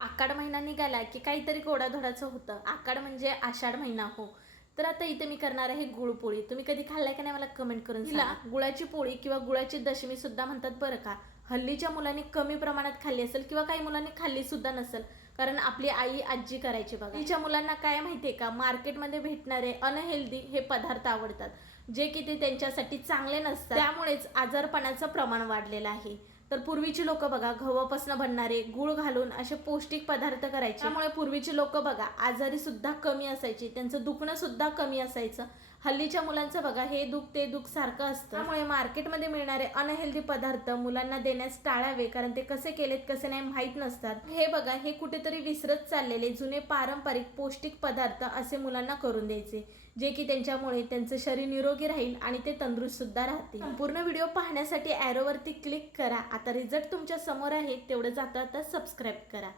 आषाढ महिना निघाला की काहीतरी गोडाधोडाचं होतं. आषाढ म्हणजे आषाढ महिना हो. तर आता इथे मी करणार आहे गुळपोळी. तुम्ही कधी खाल्लाय का नाही मला कमेंट करून सांगा. गुळाची पोळी किंवा गुळाची दशमी सुद्धा म्हणतात बरं का. हल्लीच्या मुलांनी कमी प्रमाणात खाल्ली असेल किंवा काही मुलांनी खाल्ली सुद्धा नसेल, कारण आपली आई आजी करायची बघा. हल्लीच्या मुलांना काय माहितीये का, मार्केटमध्ये भेटणारे अनहेल्दी हे पदार्थ आवडतात, जे की ते त्यांच्यासाठी चांगले नसतात. त्यामुळेच आजारपणाचं प्रमाण वाढलेलं आहे. तर पूर्वीची लोक बघा गव्हापासून बनणारे गुळ घालून असे पौष्टिक पदार्थ करायचे. त्यामुळे पूर्वीची लोक बघा आजारी सुद्धा कमी असायची, त्यांचं दुखणं सुद्धा कमी असायचं. हल्लीच्या मुलांचं बघा हे दुख ते दुख सारखं असतं. त्यामुळे मार्केटमध्ये मिळणारे अनहेल्दी पदार्थ मुलांना देण्यास टाळावे, कारण ते कसे केलेत कसे नाही माहीत नसतात. हे बघा हे कुठेतरी विसरत चाललेले जुने पारंपरिक पौष्टिक पदार्थ असे मुलांना करून द्यायचे, जे की त्यांच्यामुळे त्यांचं शरीर निरोगी राहील आणि ते तंदुरुस्त सुद्धा राहतील. पूर्ण व्हिडिओ पाहण्यासाठी ॲरोवरती क्लिक करा. आता रिझल्ट तुमच्या समोर आहे, तेवढं जाता सबस्क्राईब करा.